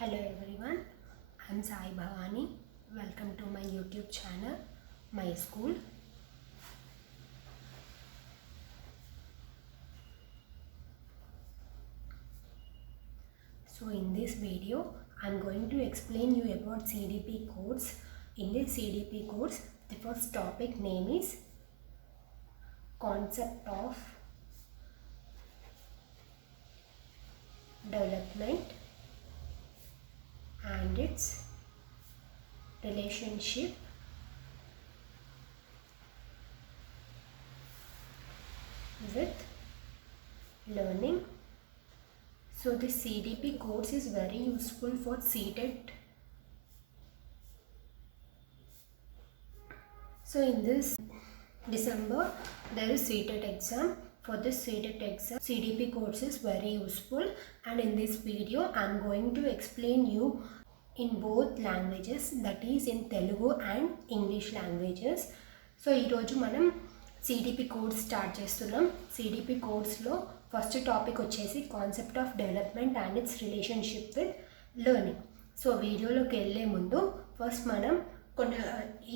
Hello everyone, I am Sai Bhavani. Welcome to my YouTube channel, My School. So in this video, I am going to explain you about CDP codes. In this CDP codes, the first topic name is Concept of Development and its relationship with learning. So the CDP course is very useful for CTET. So in this December there is CTET exam. For this CTET exam, CDP course is very useful, and in this video I am going to explain you in both languages, that is in Telugu and English languages. So ee roju manam CDP course start chestunnam. CDP course lo first topic vachesi concept of development and its relationship with learning. So video loki elle mundu first manam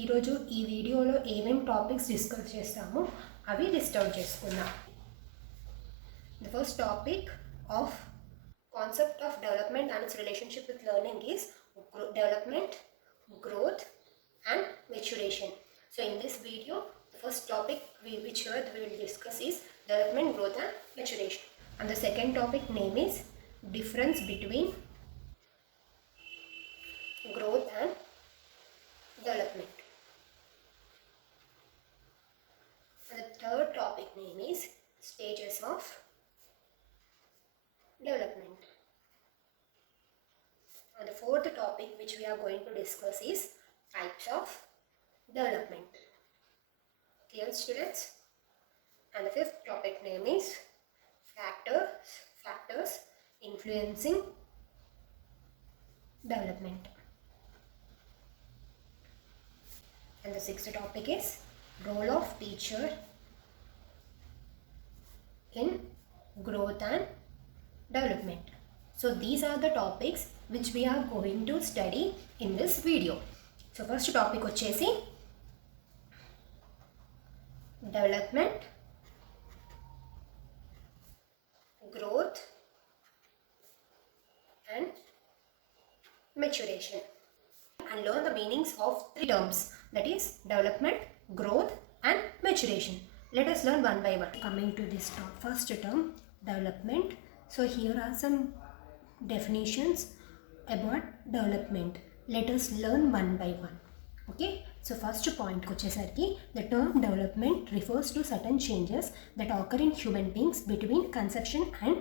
ఈరోజు ఈ వీడియోలో ఏమేం topics discuss చేస్తామో అవి list out చేసుకుందాం. The first topic of concept of development and it's relationship with learning is development, growth and maturation. So in this video the first topic which we will discuss is development, growth and maturation. And the second topic name is difference between growth and development. And the third topic name is stages of development. And the fourth topic which we are going to discuss is types of development. Clear, students? And the fifth topic name is factors influencing development. And the sixth topic is role of teacher in growth and development. So these are the topics which we are going to study in this video. So first topic vachesi development, growth and maturation, and learn the meanings of three terms, that is development, growth and maturation. Let us learn one by one. Coming to this first term, development. So here are some definitions about development. Let us learn one by one. Okay, so first point kochesariki, the term development refers to certain changes that occur in human beings between conception and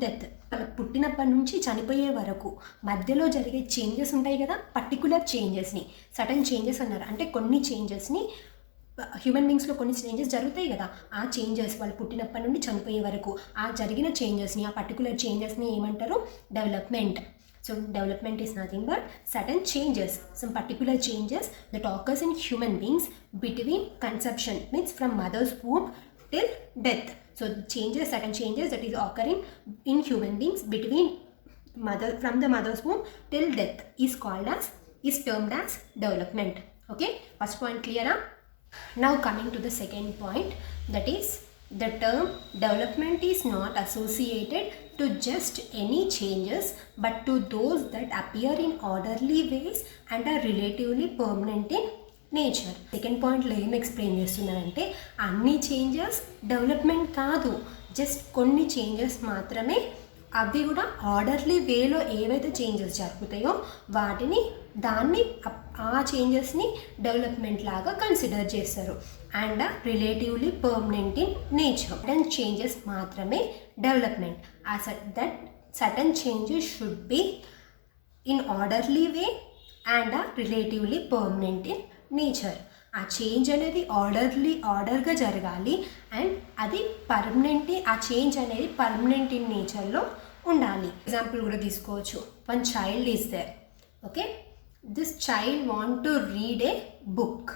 death. వాళ్ళకి పుట్టినప్పటి నుంచి చనిపోయే వరకు మధ్యలో జరిగే చేంజెస్ ఉంటాయి కదా, పర్టికులర్ చేంజెస్ని సడన్ చేంజెస్ అన్నారు. అంటే కొన్ని చేంజెస్ని హ్యూమన్ బీయింగ్స్లో కొన్ని చేంజెస్ జరుగుతాయి కదా, ఆ చేంజెస్ వాళ్ళు పుట్టినప్పటి నుండి చనిపోయే వరకు ఆ జరిగిన చేంజెస్ని, ఆ పర్టికులర్ చేంజెస్ని ఏమంటారు? Development. So development is nothing but certain changes, some particular changes that occurs in human beings between conception, means from mother's womb till death. So changes, certain changes that is occurring in human beings between from the mother's womb till death is termed as development. Okay, first point clear, huh? Now coming to the second point, that is the term development is not associated to just any changes but to those that appear in orderly ways and are relatively permanent in nature. Second పాయింట్లో ఏం ఎక్స్ప్లెయిన్ చేస్తున్నారంటే అన్ని changes development కాదు, జస్ట్ కొన్ని చేంజెస్ మాత్రమే. అవి కూడా ఆర్డర్లీ వేలో ఏవైతే చేంజెస్ జరుగుతాయో దాన్ని ఆ చేంజెస్ని డెవలప్మెంట్ లాగా కన్సిడర్ చేస్తారు. And relatively permanent in nature. Certain changes మాత్రమే development. That certain changes should be in orderly way and relatively permanent in nature. ఆ చేంజ్ అనేది ఆర్డర్గా జరగాలి అండ్ అది పర్మనెంట్, ఆ చేంజ్ అనేది పర్మనెంట్ ఇన్ నేచర్లో ఉండాలి. ఎగ్జాంపుల్ కూడా తీసుకోవచ్చు. One child is there. Okay, this child want to read a book.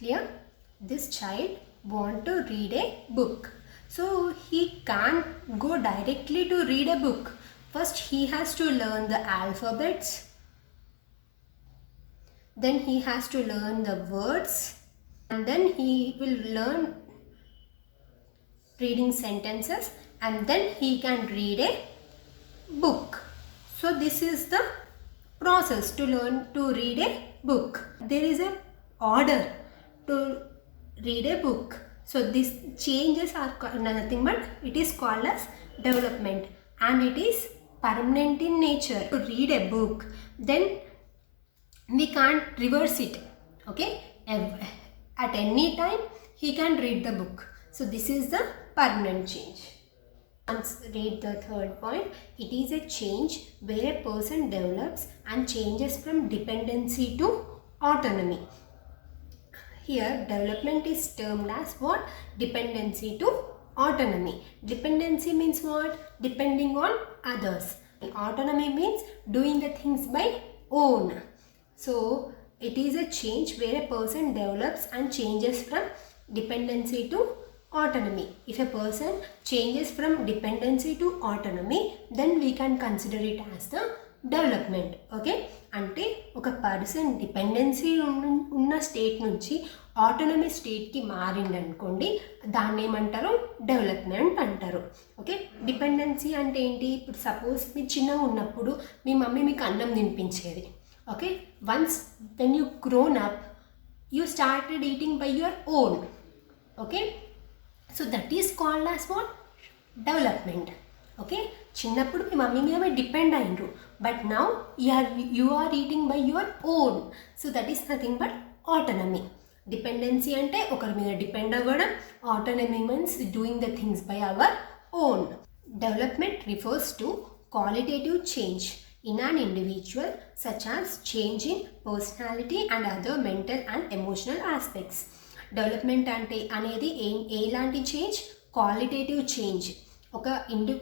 Clear? This child want to read a book. So he can't go directly to read a book. First he has to learn the alphabets, then he has to learn the words, and then he will learn reading sentences, and then he can read a book. So this is the process to learn to read a book. There is a order to read a book. So these changes are nothing but it is called as development, and it is permanent in nature. To read a book, then we can't reverse it. Okay, at any time he can read the book. So this is the permanent change. Let's read the third point. It is a change where a person develops and changes from dependency to autonomy. Here development is termed as what? Dependency to autonomy. Dependency means what? Depending on others. Autonomy means doing the things by own. So it is a change where a person develops and changes from dependency to autonomy. If a person changes from dependency to autonomy, then we can consider it as the development. Okay, అంటే ఒక person dependency ఉన్న స్టేట్ నుంచి ఆటోనమీ స్టేట్కి మారిండనుకోండి, దాన్ని ఏమంటారు? డెవలప్మెంట్ అంటారు. Okay, dependency అంటే ఏంటి? ఇప్పుడు సపోజ్ మీరు చిన్నగా ఉన్నప్పుడు మీ మమ్మీ మీకు అన్నం తినిపించేది. Okay, once when you grown up you started eating by your own. Okay, so that is called as what? Development. Okay, చిన్నప్పుడు మీ మమ్మీ మీద మీరు డిపెండ్ అయినరు, but now you are eating by your own. So that is nothing but autonomy. Dependency అంటే ఒకరి మీద depend అవ్వడం, autonomy means doing the things by our own. Development refers to qualitative change in an individual, such as change in personality and other mental and emotional aspects. Development అంటే అనేది ఎలాంటి change? Qualitative change. ఒక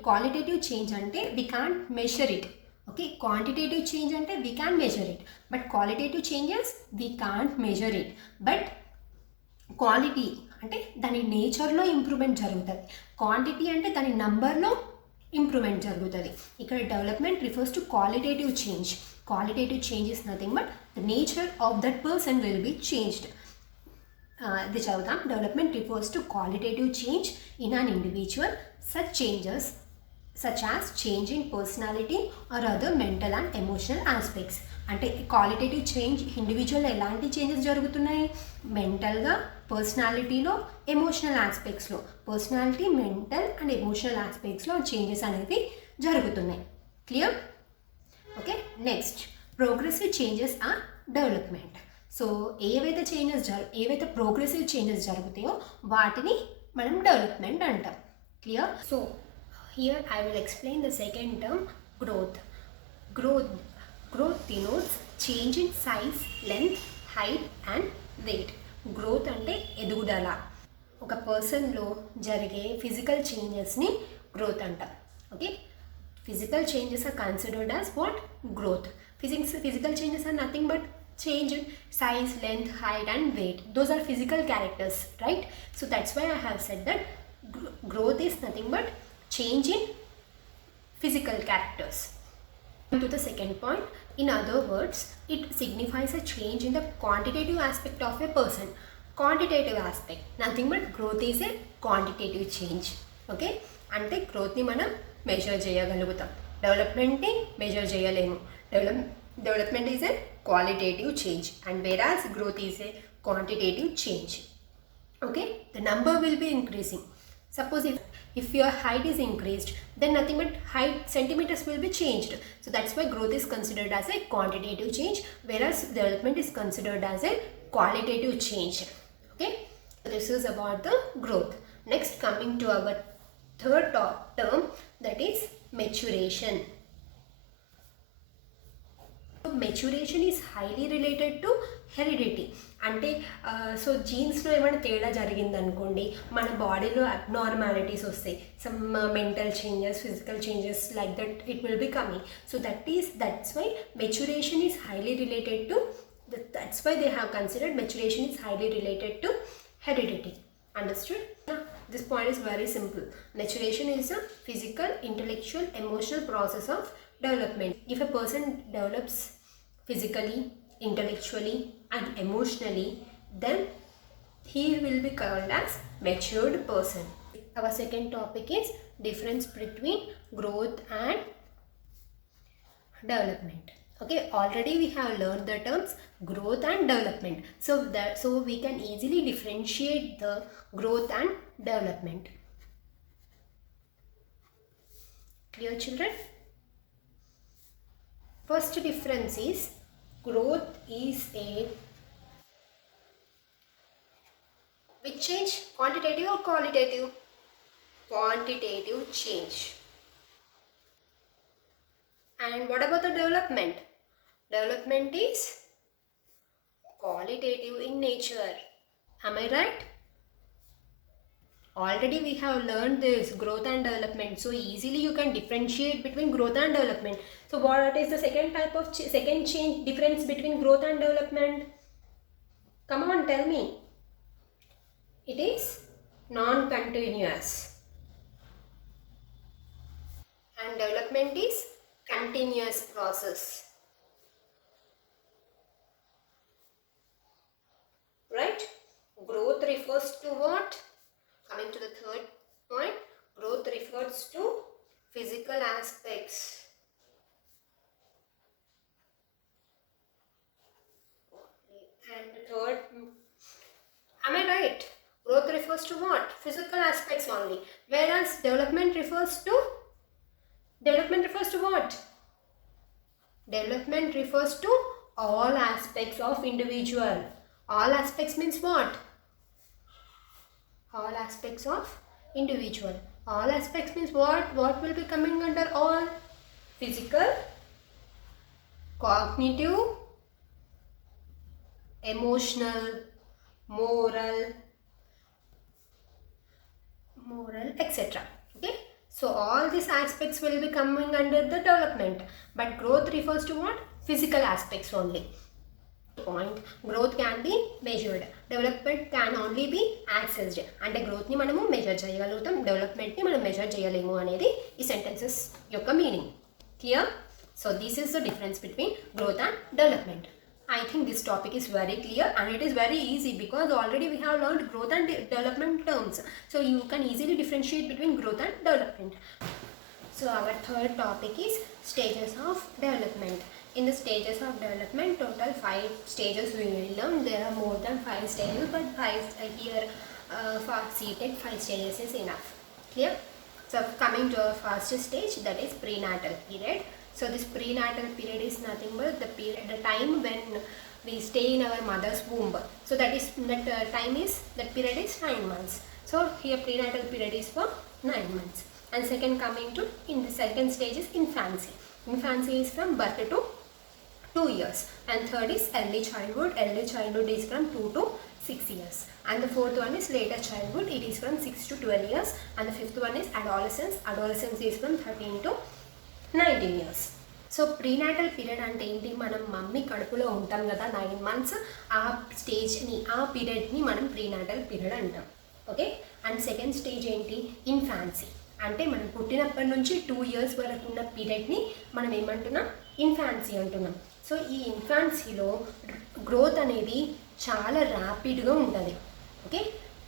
qualitative change అంటే we can't measure it. Okay, quantitative change అంటే we can measure it, but qualitative changes we can't measure it. But quality అంటే దాని నేచర్లో ఇంప్రూవ్మెంట్ జరుగుతుంది, క్వాంటిటీ అంటే దాని నంబర్లో ఇంప్రూవ్మెంట్ జరుగుతుంది. ఇక్కడ development refers to qualitative change. Qualitative change is nothing but the nature of that person will be changed. ఇది చదువుతాం. Development refers to qualitative change in an individual, such changes such as change in personality or other mental and emotional aspects. అంటే qualitative change individual ఎలాంటి changes జరుగుతున్నాయి? మెంటల్గా, పర్సనాలిటీలో, ఎమోషనల్ ఆస్పెక్ట్స్లో. Personality, mental and emotional ఆస్పెక్ట్స్లో చేంజెస్ అనేవి జరుగుతున్నాయి. Clear? Okay, next progressive changes are development. So ఏవైతే ప్రోగ్రెసివ్ చేంజెస్ జరుగుతాయో వాటిని మనం డెవలప్మెంట్ అంటాం. Clear? So here I will explain the second term, growth. Growth denotes change in size, length, height and weight. Growth అంటే ఎదుగుదల. ఒక పర్సన్లో జరిగే ఫిజికల్ చేంజెస్ని గ్రోత్ అంటాం. Okay, physical changes are considered as what? Growth. Physical changes are nothing but change in size, length, height and weight. Those are physical characters, right? So that's why I have said that growth is nothing but change in physical characters. To the second point, in other words, it signifies a change in the quantitative aspect of a person. Quantitative aspect, nothing but growth is a quantitative change. Okay, అంటే గ్రోత్ని మనం మెజర్ చేయగలుగుతాం, డెవలప్మెంట్ని మెజర్ చేయలేము. Development is a qualitative change and whereas growth is a quantitative change. Okay, the number will be increasing. Suppose if your height is increased, then nothing but height centimeters will be changed. So that's why growth is considered as a quantitative change, whereas development is considered as a qualitative change. Okay, so this is about the growth. Next, coming to our third term, that is maturation. Maturation is highly related to heredity. అంటే so జీన్స్లో ఏమైనా తేడా జరిగిందనుకోండి, మన బాడీలో abnormalities వస్తాయి, some mental changes, physical changes like that it will be coming. So that's why maturation is highly related to that's why they have considered maturation is highly related to heredity. Understood? This point is very simple. Maturation is a physical, intellectual, emotional process of development. If a person develops physically, intellectually and emotionally, then he will be called as matured person. Our second topic is difference between growth and development. Okay, already we have learned the terms growth and development. So we can easily differentiate the growth and development. Clear, children? First difference is growth is a which change? Quantitative or qualitative? Quantitative change. And what about the development? Development is qualitative in nature. Am I right? Already we have learned this growth and development. So easily you can differentiate between growth and development. So what is the second type of second change difference between growth and development? Come on, tell me. It is non-continuous. And development is continuous process. Right? Growth refers to what? Coming to the third point, growth refers to physical aspects. And the third, am I right? Growth refers to what? Physical aspects only. Whereas development refers to what? Development refers to all aspects of individual. All aspects means what? All aspects of individual. All aspects means what? What will be coming under all? Physical, cognitive, emotional, moral, etc. Okay. So all these aspects will be coming under the development. But growth refers to what? Physical aspects only. Point, growth can be measured, development can only be accessed. అంటే growth ని మనము మెజర్ చేయగలుగుతాం, development ని మనం మెజర్ చేయలేము అనేది ఈ sentences యొక్క meaning. Clear? So this is the difference between growth and development. I think this topic is very clear and it is very easy because already we have learned growth and development terms. So you can easily differentiate between growth and development. So our third topic is stages of development. In the stages of development, total 5 stages we will learn. There are more than 5 stages, but here for CTech 5 stages is enough. Clear? So coming to our first stage, that is prenatal period. So this prenatal period is nothing but the time when we stay in our mother's womb. So that period is 9 months. So here prenatal period is for 9 months. And second coming to, in the second stage is infancy. Infancy is from birth to 2 years. And third is early childhood. Early childhood is from 2 to 6 years. And the fourth one is later childhood. It is from 6 to 12 years. And the fifth one is adolescence. Adolescence is from 13 to 19 years. So prenatal period అంటే ఏంటి? మనం మమ్మీ కడుపులో ఉంటాం కదా 9 months, ఆ స్టేజ్ని, ఆ పీరియడ్ని మనం ప్రీనాటల్ పీరియడ్ అంటాం. ఓకే. అండ్ సెకండ్ స్టేజ్ ఏంటి? ఇన్ఫాన్సీ. అంటే మనం పుట్టినప్పటి నుంచి 2 years వరకు ఉన్న పీరియడ్ని మనం ఏమంటున్నాం? ఇన్ఫాన్సీ అంటున్నాం. సో ఈ ఇన్ఫాన్సీలో గ్రోత్ అనేది చాలా ర్యాపిడ్గా ఉంటుంది. ఓకే.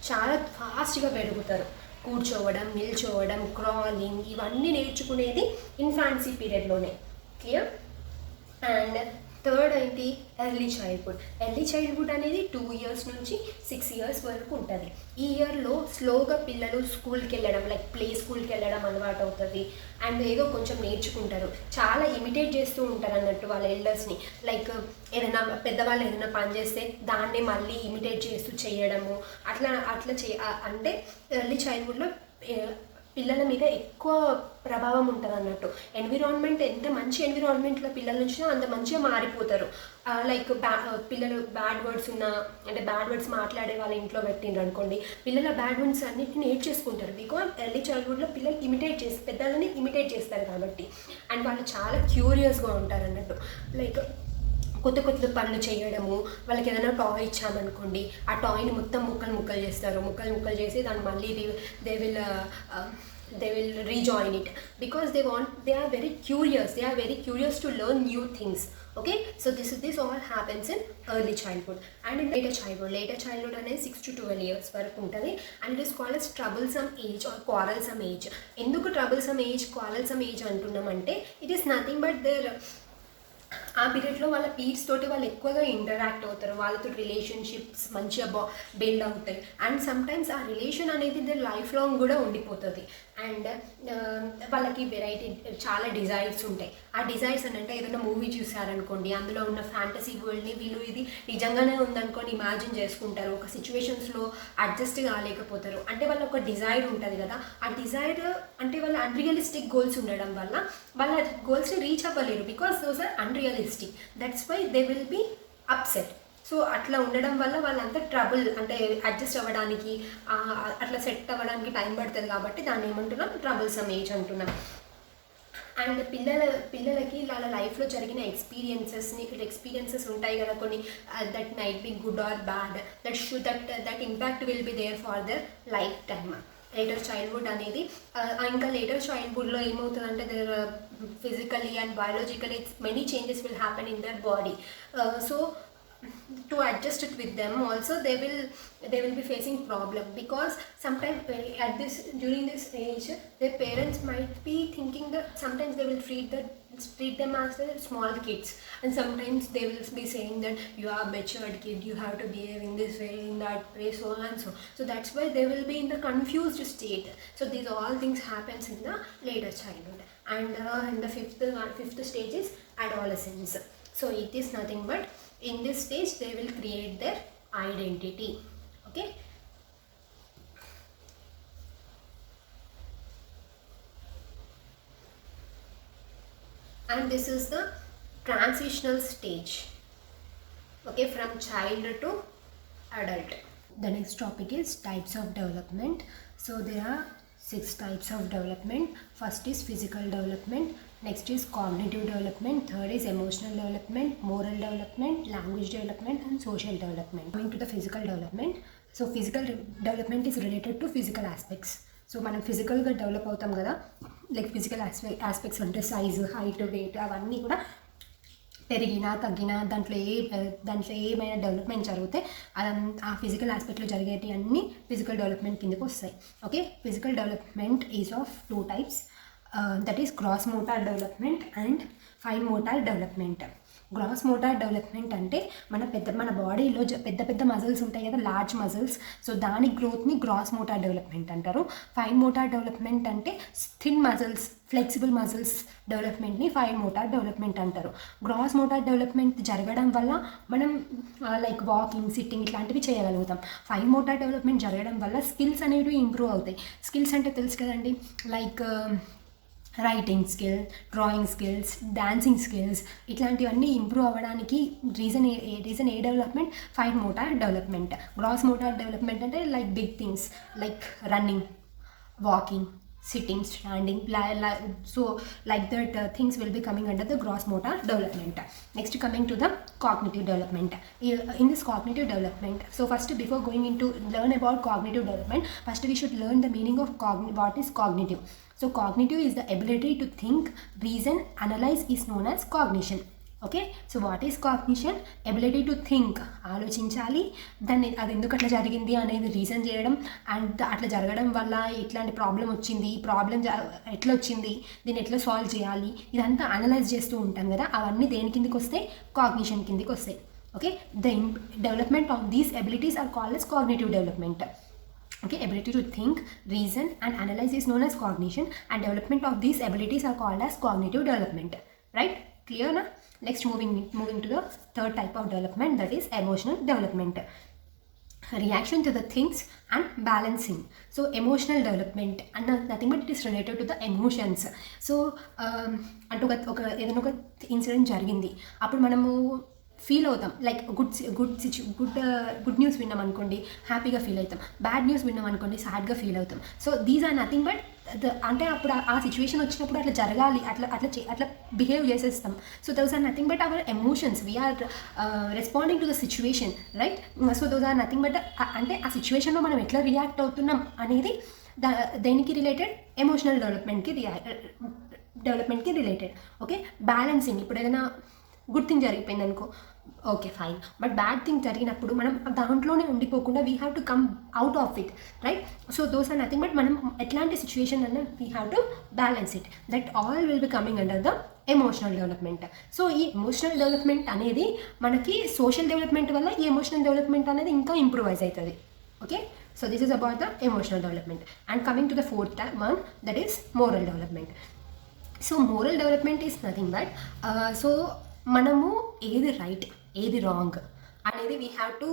చాలా ఫాస్ట్గా పెరుగుతారు. కూర్చోవడం, నిల్చోవడం, క్రాలింగ్ ఇవన్నీ నేర్చుకునేది ఇన్ఫాన్సీ పీరియడ్లోనే. క్లియర్? అండ్ థర్డ్ ఏంటి? Early childhood. ఎర్లీ చైల్డ్హుడ్ అనేది 2 years నుంచి 6 years వరకు ఉంటుంది. ఈ ఇయర్లో స్లోగా పిల్లలు స్కూల్కి వెళ్ళడం, లైక్ ప్లే స్కూల్కి వెళ్ళడం అలవాటు అవుతుంది. అండ్ ఏదో కొంచెం నేర్చుకుంటారు. చాలా ఇమిటేట్ చేస్తూ ఉంటారు అన్నట్టు వాళ్ళ ఎల్డర్స్ని. లైక్ ఏదైనా పెద్దవాళ్ళు ఏదైనా పని చేస్తే దాన్నే మళ్ళీ ఇమిటేట్ చేస్తూ చేయడము, అట్లా అంటే ఎర్లీ చైల్డ్హుడ్లో పిల్లల మీద ఎక్కువ ప్రభావం ఉంటుంది అన్నట్టు. ఎన్విరాన్మెంట్ ఎంత మంచి ఎన్విరాన్మెంట్లో పిల్లల నుంచి అంత మంచిగా మారిపోతారు. లైక్ పిల్లలు బ్యాడ్ వర్డ్స్ అంటే బ్యాడ్ వర్డ్స్ మాట్లాడే వాళ్ళ ఇంట్లో పెట్టిండ్రు అనుకోండి, పిల్లల బ్యాడ్ వర్డ్స్ అన్నిటిని నేర్చేసుకుంటారు. బికాజ్ ఎర్లీ చైల్డ్హుడ్లో పిల్లలు ఇమిటేట్ చేసి పెద్దలని ఇమిటేట్ చేస్తారు కాబట్టి. అండ్ వాళ్ళు చాలా క్యూరియస్గా ఉంటారు అన్నట్టు. లైక్ కొత్త కొత్త పనులు చేయడము, వాళ్ళకి ఏదైనా టాయ్ ఇచ్చామనుకోండి, ఆ టాయ్ని మొత్తం ముక్కలు ముక్కలు చేస్తారు, ముక్కలు ముక్కలు చేసి దాన్ని మళ్ళీ they will they will rejoin it because they are very curious to learn new things. Okay, so this all happens in early childhood. And in later childhood అనేది 6 to 12 years వరకు ఉంటుంది. And it is called as troublesome age or quarrelsome age. ఎందుకు troublesome age, quarrelsome age అంటున్నామంటే it is nothing but their ఆ పీరియడ్లో వాళ్ళ పీర్స్ తోటి వాళ్ళు ఎక్కువగా ఇంటరాక్ట్ అవుతారు, వాళ్ళతో రిలేషన్షిప్స్ మంచిగా బిల్డ్ అవుతాయి. అండ్ సమ్టైమ్స్ ఆ రిలేషన్ అనేది లైఫ్ లాంగ్ కూడా ఉండిపోతుంది. అండ్ వాళ్ళకి వెరైటీ చాలా డిజైర్స్ ఉంటాయి. ఆ డిజైర్స్ అంటే ఏదైనా మూవీ చూసారనుకోండి, అందులో ఉన్న ఫ్యాంటసీ వరల్డ్ని వీళ్ళు ఇది నిజంగానే ఉందనుకోని ఇమాజిన్ చేసుకుంటారు, ఒక సిచ్యువేషన్స్లో అడ్జస్ట్ కాలేకపోతారు. అంటే వాళ్ళ ఒక డిజైర్ ఉంటుంది కదా, ఆ డిజైర్ అంటే వాళ్ళ అన్రియలిస్టిక్ గోల్స్ ఉండడం వల్ల వాళ్ళ గోల్స్ని రీచ్ అవ్వలేరు because those are unrealistic. That's why they will be upset. So అట్లా ఉండడం వల్ల వాళ్ళంతా ట్రబుల్ అంటే అడ్జస్ట్ అవ్వడానికి అట్లా సెట్ అవ్వడానికి టైం పడుతుంది. కాబట్టి దాన్ని ఏమంటున్నాం, ట్రబుల్సమ్ ఏజ్ అంటున్నాం. అండ్ పిల్లలకి వాళ్ళ లైఫ్లో జరిగిన ఎక్స్పీరియన్సెస్ ఉంటాయి కదా కొన్ని, that might be good or bad, that impact will be there for their lifetime. Later childhood అనేది ఇంకా లేటర్ చైల్డ్హుడ్లో ఏమవుతుందంటే there physically and biologically many changes will happen in their body. So to adjust it with them also they will be facing problem because sometimes during this age their parents might be thinking that sometimes they will treat them as small kids, and sometimes they will be saying that you are a matured kid, you have to behave in this way, in that way, so and so. So that's why they will be in the confused state. So these all things happens in the later childhood. And in the fifth stage is adolescence. So it is nothing but in this stage they will create their identity. Okay, and this is the transitional stage, okay, from child to adult. The next topic is types of development. So there are 6 types of development. First is physical development, next is cognitive development, third is emotional development, moral development, language development, and social development. Coming to the physical development, so physical development is related to physical aspects. So మనం ఫిజికల్గా డెవలప్ అవుతాం కదా, like physical aspects అంటే size, height, wait అవన్నీ కూడా పెరిగినా తగ్గినా దాంట్లో ఏమైనా డెవలప్మెంట్ జరిగితే ఆ ఫిజికల్ ఆస్పెక్ట్లో జరిగేటి అన్నీ ఫిజికల్ డెవలప్మెంట్ కిందకి వస్తాయి. Okay, physical development is of 2 types, that is gross motor development and fine motor development. Gross motor development అంటే మన బాడీలో పెద్ద మజిల్స్ ఉంటాయి కదా, లార్జ్ మజిల్స్, సో దాని గ్రోత్ని గ్రాస్ మోటార్ డెవలప్మెంట్ అంటారు. ఫైన్ మోటార్ డెవలప్మెంట్ అంటే థిన్ మజిల్స్, ఫ్లెక్సిబుల్ మజిల్స్ డెవలప్మెంట్ని ఫైన్ మోటార్ డెవలప్మెంట్ అంటారు. గ్రాస్ మోటార్ డెవలప్మెంట్ జరగడం వల్ల మనం లైక్ వాకింగ్, సిట్టింగ్ ఇట్లాంటివి చేయగలుగుతాం. ఫైన్ మోటార్ డెవలప్మెంట్ జరగడం వల్ల స్కిల్స్ అనేవి ఇంప్రూవ్ అవుతాయి. స్కిల్స్ అంటే తెలుసు కదండి, like writing skill, drawing skills, dancing skills ఇట్లాంటివన్నీ ఇంప్రూవ్ అవ్వడానికి రీజన్ ఏ development, fine motor development. Gross motor development అంటే like big things like running, walking, sitting, standing, so like that things will be coming under the gross motor development. Next, coming to the cognitive development. In this cognitive development, so first before going into learn about cognitive development, first we should learn the meaning of what is cognitive. So cognitive is the ability to think, reason, analyze is known as cognition. Okay, so what is cognition? Ability to think, ఆలోచించాలి, దాన్ని అది ఎందుకు అట్లా జరిగింది అనేది రీజన్ చేయడం, అండ్ అట్లా జరగడం వల్ల ఇట్లాంటి ప్రాబ్లం వచ్చింది, ఈ ప్రాబ్లం ఎట్లా వచ్చింది, దీన్ని ఎట్లా సాల్వ్ చేయాలి, ఇదంతా అనలైజ్ చేస్తూ ఉంటాం కదా, అవన్నీ దేని కిందకి వస్తాయి? కాగ్నిషన్ కిందకి వస్తాయి. Okay, the development of these abilities are called as cognitive development. Okay, ability to think, reason and analyze is known as cognition, and development of these abilities are called as cognitive development. Right? Clear na? Next, moving to the third type of development, that is emotional development. Reaction to the things and balancing. So emotional development and nothing but it is related to the emotions. So అంటూ ఏదైనా ఒక ఇన్సిడెంట్ జరిగింది, అప్పుడు మనము ఫీల్ అవుతాం, like good news విన్నాం అనుకోండి హ్యాపీగా ఫీల్ అవుతాం, బ్యాడ్ న్యూస్ విన్నాం అనుకోండి సాడ్గా ఫీల్ అవుతాం. So these are nothing but అంటే అప్పుడు ఆ సిచ్యువేషన్ వచ్చినప్పుడు అట్లా జరగాలి, అట్లా బిహేవ్ చేసేస్తాం. So those are nothing but our emotions, we are responding to the situation, right? So those are nothing but అంటే ఆ సిచ్యువేషన్లో మనం ఎట్లా రియాక్ట్ అవుతున్నాం అనేది దేనికి రిలేటెడ్, ఎమోషనల్ డెవలప్మెంట్కి రిలేటెడ్. Okay, balancing. ఇప్పుడు ఏదైనా గుడ్ థింగ్ జరిగిపోయింది అనుకో, okay fine, but bad thing జరిగినప్పుడు మనం దాంట్లోనే ఉండిపోకుండా we have to come out of it, right? So those are nothing but మనం ఎట్లాంటి సిచ్యువేషన్ అన్న we have to balance it. That all will be coming under the emotional development. So ఈ emotional development అనేది మనకి social development వల్ల ఈ emotional development అనేది ఇంకా ఇంప్రూవైజ్ అవుతుంది. Okay, so this is about the emotional development. And coming to the fourth one, that is moral development. So moral development is nothing but so మనము ఏది రైట్ ఏది రాంగ్ అనేది we have to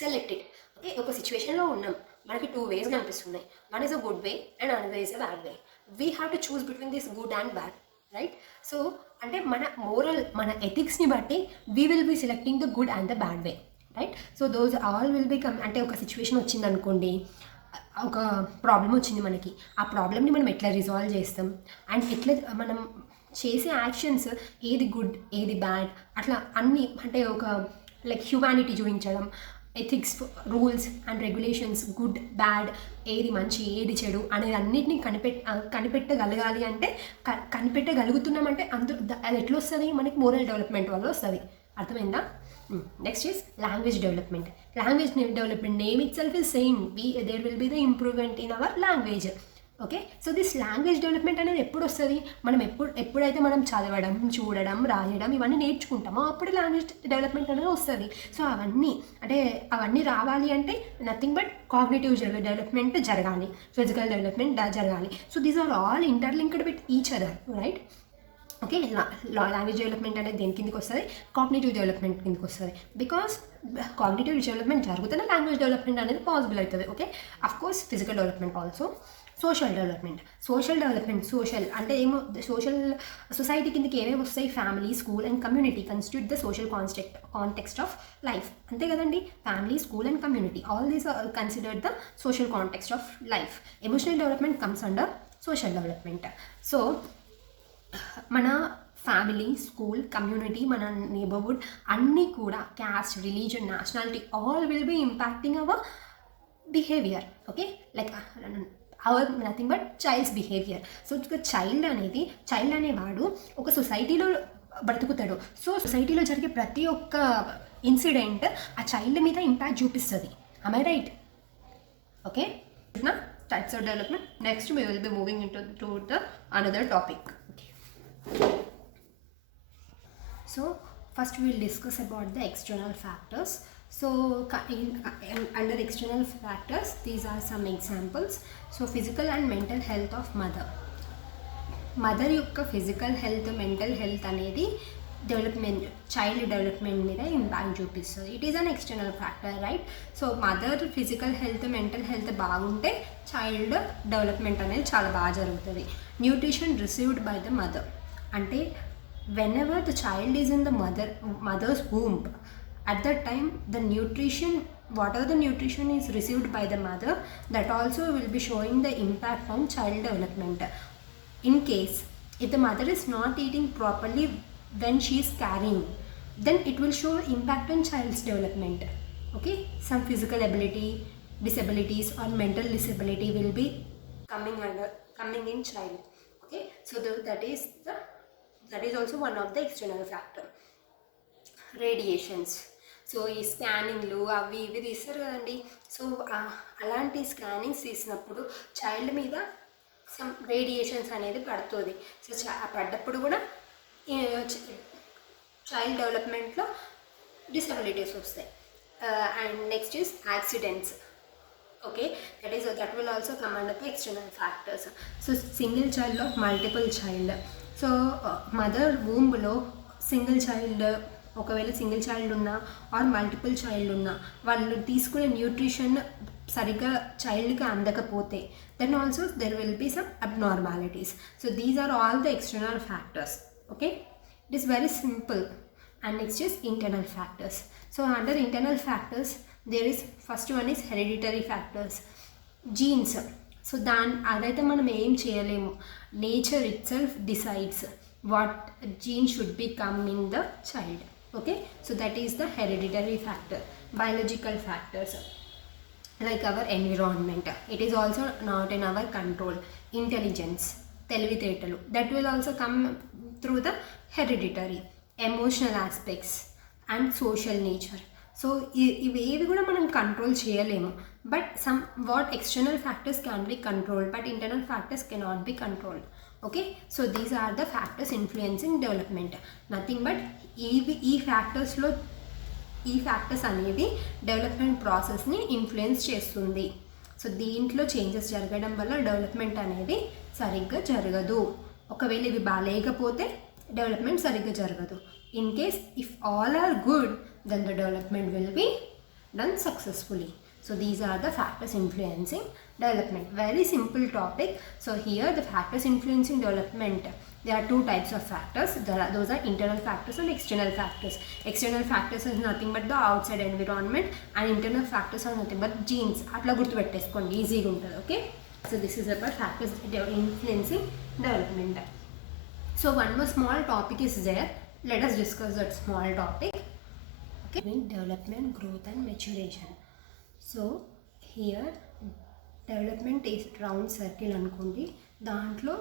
select it. Okay, ఒక సిచ్యువేషన్లో ఉన్నాం, మనకి 2 ways కనిపిస్తున్నాయి. One is a good way and another is a bad way. We have to choose between this good and bad, right? So అంటే మన మోరల్, మన ఎథిక్స్ని బట్టి we will be selecting the good and the bad way, right? So those all will be అంటే ఒక సిచ్యువేషన్ వచ్చింది అనుకోండి, ఒక ప్రాబ్లం వచ్చింది మనకి, ఆ ప్రాబ్లమ్ని మనం ఎట్లా రిజాల్వ్ చేస్తాం అండ్ ఎట్లా మనం చేసే యాక్షన్స్ ఏది గుడ్ ఏది బ్యాడ్ అట్లా అన్నీ, అంటే ఒక లైక్ హ్యూమానిటీ చూపించడం, ethics, rules and regulations, good bad, ఏది మంచి ఏది చెడు అనేది అన్నిటినీ కనిపెట్టగలగాలి. అంటే కనిపెట్టగలుగుతున్నామంటే అది ఎట్లా వస్తుంది, మనకి మోరల్ డెవలప్మెంట్ వల్ల వస్తుంది. అర్థమైందా? Next is language development. Language development name itself is saying there will be the improvement in our language. Okay, so this language development అనేది ఎప్పుడు వస్తుంది, మనం ఎప్పుడైతే మనం చదవడం, చూడడం, రాయడం ఇవన్నీ నేర్చుకుంటామో అప్పుడు లాంగ్వేజ్ డెవలప్మెంట్ అనేది వస్తుంది. సో అవన్నీ రావాలి అంటే నథింగ్ బట్ కాగ్నిటివ్ డెవలప్మెంట్ జరగాలి, ఫిజికల్ డెవలప్మెంట్ జరగాలి. So these are all interlinked with each other, right? Okay, language development అనేది దేని కిందకి వస్తుంది, కాగ్నిటివ్ డెవలప్మెంట్ కిందకి వస్తుంది. బికాస్ కాగ్నిటివ్ డెవలప్మెంట్ జరుగుతూనే లాంగ్వేజ్ డెవలప్మెంట్ అనేది పాసిబుల్ అవుతుంది. Okay, of course physical development also. Social development అంటే ఏమో, సొసైటీ కిందకి ఏమేమి వస్తాయి, family, school and community constitute the social context of life. అంతే కదండి, family, school and community all these are considered the social context of life. Emotional development comes under social development. So మన family, school, community, మన neighbourhood అన్నీ కూడా, caste, religion, nationality all will be impacting our behaviour. Okay, like our nothing but child's behaviour. So child అనేవాడు ఒక సొసైటీలో బ్రతుకుతాడు. సో సొసైటీలో జరిగే ప్రతి ఒక్క ఇన్సిడెంట్ ఆ చైల్డ్ మీద ఇంపాక్ట్ చూపిస్తుంది. am I right? Okay, now types of development. Next we will be moving to the another topic. Okay, so first we will discuss about the external factors. So under external factors, these are some examples. So physical and mental health of mother యొక్క physical health, mental health అనేది child development మీద ఇంపాక్ట్ చూపిస్తుంది. It is an external factor, right? So mother physical health, mental health బాగుంటే child development అనేది చాలా బాగా జరుగుతుంది. Nutrition received by the mother అంటే whenever the child is in the mother's womb, at that time the nutrition, whatever the nutrition is received by the mother, that also will be showing the impact on child development. In case if the mother is not eating properly when she is carrying, then it will show impact on child's development. Okay, some physical ability disabilities or mental disability will be coming in child. Okay, so that is also one of the external factor. Radiations. So ఈ స్కానింగ్లు అవి ఇవి తీస్తారు కదండి. సో అలాంటి స్కానింగ్స్ తీసినప్పుడు చైల్డ్ మీద some radiations అనేది పడుతుంది. సో పడ్డప్పుడు కూడా చైల్డ్ డెవలప్మెంట్లో డిసబిలిటీస్ వస్తాయి. And next is accidents. Okay, that will also come under the external factors. So single child of multiple child. So mother వూంబ్లో ఒకవేళ సింగిల్ చైల్డ్ ఉన్నా ఆర్ మల్టిపుల్ చైల్డ్ ఉన్నా వాళ్ళు తీసుకునే న్యూట్రిషన్ సరిగ్గా చైల్డ్కి అందకపోతే then also there will be some abnormalities. So these are all the external factors. Okay, it is very simple. And next is internal factors. So under internal factors there is first one is hereditary factors, genes. So అదైతే మనం ఏం చేయలేము. Nature itself decides what gene should become in the child. Okay, so that is the hereditary factor. Biological factors like our environment, it is also not in our control. Intelligence, తెలివితేటలు, that will also come through the hereditary. Emotional aspects and social nature. So ఇవేవి కూడా మనం control చేయలేము. But somewhat external factors can be controlled, but internal factors cannot be controlled. Okay, so these are the factors influencing development. Nothing but ఈ factors అనేవి development ప్రాసెస్ని influence చేస్తుంది. So దీంట్లో changes జరగడం వల్ల డెవలప్మెంట్ అనేది సరిగ్గా జరగదు. ఒకవేళ ఇవి బాగాలేకపోతే డెవలప్మెంట్ సరిగ్గా జరగదు. In case if all are good, then the development will be done successfully. So these are the factors influencing development. Very simple topic. So here the factors influencing development, there are two types of factors. Those are internal factors and external factors. External factors is nothing but the outside environment, and internal factors are nothing but genes. Atla gurtu petteskondi, easy ga untadi. Okay, so this is about factors influencing development. So one more small topic is there. Let us discuss that small topic. Okay, development, growth and maturation. So here development is round circle అనుకోండి. దాంట్లో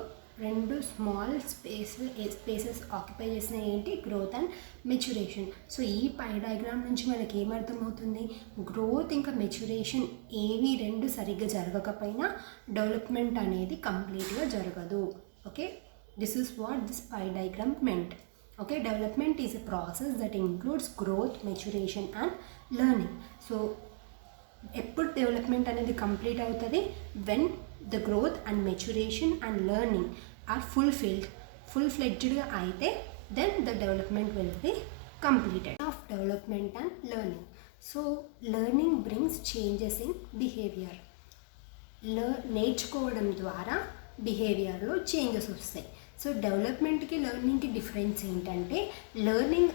రెండు small spaces occupy చేసిన ఏంటి, growth and maturation. So ఈ పై డయాగ్రామ్ నుంచి మనకి ఏమర్థమవుతుంది, గ్రోత్ ఇంకా మెచ్యురేషన్ ఏవి రెండు సరిగ్గా జరగకపోయినా డెవలప్మెంట్ అనేది కంప్లీట్గా జరగదు. Okay, this is what this pie diagram మెంట్. Okay, development is a process that includes growth, maturation and learning. So ఎప్పుడు డెవలప్మెంట్ అనేది కంప్లీట్ అవుతుంది, when the growth and maturation and learning are full-fledgedగా అయితే then the development will be completed. Of development and learning. So learning brings changes in behavior. నేర్చుకోవడం ద్వారా బిహేవియర్లో చేంజెస్ వస్తాయి. సో డెవలప్మెంట్కి లెర్నింగ్కి డిఫరెన్స్ ఏంటంటే, లెర్నింగ్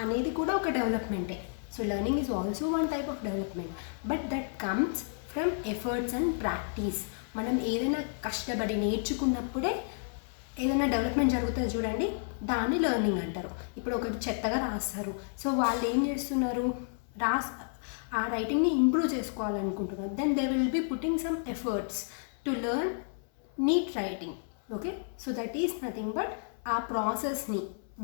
అనేది కూడా ఒక డెవలప్మెంటే. So learning is also one type of development, but that comes from efforts and practice. మనం ఏదైనా కష్టపడి నేర్చుకున్నప్పుడే ఏదైనా డెవలప్మెంట్ జరుగుతుంది చూడండి, దాన్ని లెర్నింగ్ అంటారు. ఇప్పుడు ఒకటి చెత్తగా రాస్తారు, సో వాళ్ళు ఏం చేస్తున్నారు, ఆ రైటింగ్ని ఇంప్రూవ్ చేసుకోవాలనుకుంటున్నారు. Then they will be putting some efforts to learn neat writing. Okay, so that is nothing but ఆ ప్రాసెస్ని,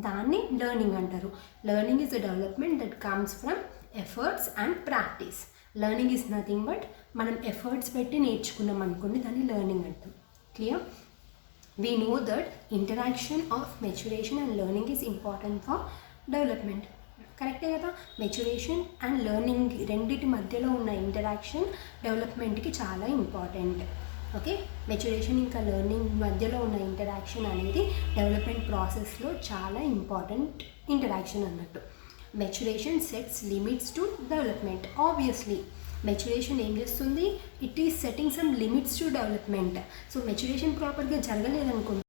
దాన్ని లెర్నింగ్ అంటారు. Learning is a development that comes from efforts and practice. Learning is nothing but మనం efforts పెట్టి నేర్చుకున్నాం అనుకోండి, దాన్ని learning అంటాం. Clear? We know that interaction of maturation and learning is important for development. కరెక్టే కదా? మెచ్యురేషన్ అండ్ లెర్నింగ్ రెండింటి మధ్యలో ఉన్న ఇంటరాక్షన్ డెవలప్మెంట్కి చాలా ఇంపార్టెంట్. ఓకే, మెచ్యురేషన్ ఇంకా లెర్నింగ్ మధ్యలో ఉన్న ఇంటరాక్షన్ అనేది డెవలప్మెంట్ ప్రాసెస్లో చాలా ఇంపార్టెంట్ ఇంటరాక్షన్ అన్నట్టు. Maturation sets limits to development. Obviously maturation ఏం చేస్తుంది, it is setting some limits to development. So maturation ప్రాపర్గా జరగలేదనుకోండి,